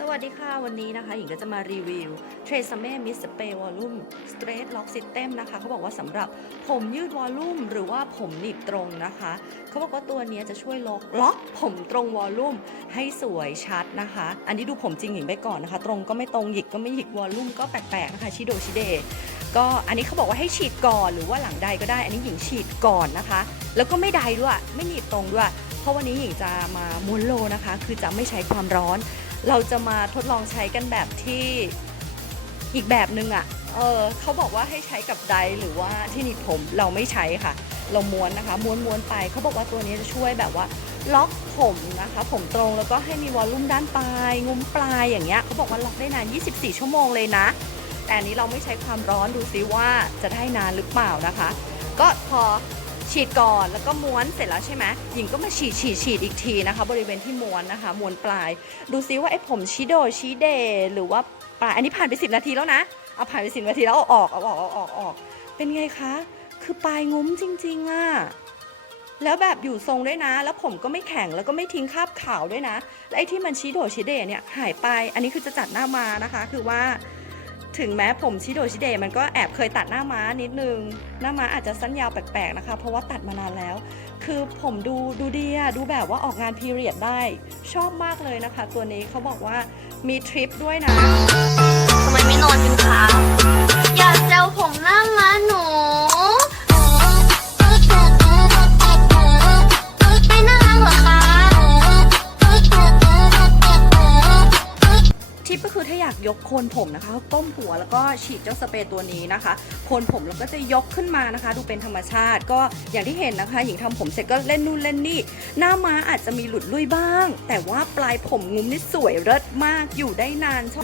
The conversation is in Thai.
สวัสดีค่ะ วันนี้นะคะ หญิงก็จะมารีวิว t r a c e m e Mist Spray Volume Straight Lock System นะคะ เขาบอกว่าสำหรับผมยืดวอลลุ่มหรือว่าผมหนีบตรงนะคะ เขาบอกว่าตัวนี้จะช่วยล็อกล็อกผมตรงวอลลุ่มให้สวยชัดนะคะ อันนี้ดูผมจริงหญิงไปก่อนนะคะ ตรงก็ไม่ตรงหยิกก็ไม่หยิกวอลลุ่มก็แปลกๆนะคะชิโดชิเดก็อันนี้เขาบอกว่าให้ฉีดก่อนหรือว่าหลังใดก็ได้ อันนี้หญิงฉีดก่อนนะคะ แล้วก็ไม่ใดด้วยไม่หนีบตรงด้วย เพราะวันนี้หญิงจะมาม้วนโลนะคะ คือจะไม่ใช้ความร้อน เราจะมาทดลองใช้กันแบบที่อีกแบบนึงอะ่ะ เออเขาบอกว่าให้ใช้กับไดร์หรือว่าที่หนีบผมเราไม่ใช้ค่ะ เราม้วนนะคะ ม้วนม้วนไปเขาบอกว่าตัวนี้จะช่วยแบบว่าล็อกผมนะคะ ผมตรงแล้วก็ให้มีวอลลุ่มด้านปลาย งุ้มปลายอย่างเงี้ยเขาบอกว่าล็อกได้นาน 24 ชั่วโมงเลยนะ แต่อันนี้เราไม่ใช้ความร้อนดูซิว่าจะได้นานหรือเปล่านะคะ ก็พอ ฉีดก่อนแล้วก็ม้วนเสร็จแล้วใช่ไหมหญิงก็มาฉีดฉีดฉีดอีกทีนะคะ บริเวณที่ม้วนนะคะม้วนปลาย ดูซิว่าไอ้ผมชิโดชิเดหรือว่าปลายอันนี้ผ่านไป 10 นาทีแล้วนะเอาผ่านไป10นาทีแล้วเอาออกเอาออกเอาออกออก เป็นไงคะ คือปลายงุ้มจริงๆอะแล้วแบบอยู่ทรงด้วยนะ แล้วผมก็ไม่แข็งแล้วก็ไม่ทิ้งคราบขาวด้วยนะ และไอ้ที่มันชิโดชิเดเนี่ยหายไป อันนี้คือจะจัดหน้ามานะคะ คือว่า ถึงแม้ผมชิโดชิเดมันก็แอบเคยตัดหน้าม้านิดนึง หน้าม้าอาจจะสั้นยาวแปลกๆนะคะ เพราะว่าตัดมานานแล้ว คือผมดูดูดีอะดูแบบว่าออกงานพีเรียดได้ ชอบมากเลยนะคะ ตัวนี้เขาบอกว่ามีทริปด้วยนะทำไมไม่นอนกินข้าวอยาาอยากยกโคนผมนะคะก้มหัวแล้วก็ฉีดเจ้าสเปรย์ตัวนี้นะคะ โคนผมแล้วก็จะยกขึ้นมานะคะ ดูเป็นธรรมชาติ ก็อย่างที่เห็นนะคะ หญิงทำผมเสร็จก็เล่นนู่นเล่นนี่ หน้าม้าอาจจะมีหลุดลุ่ยบ้าง แต่ว่าปลายผมงุ้มนี่สวยเลิศมากอยู่ได้นานชอบ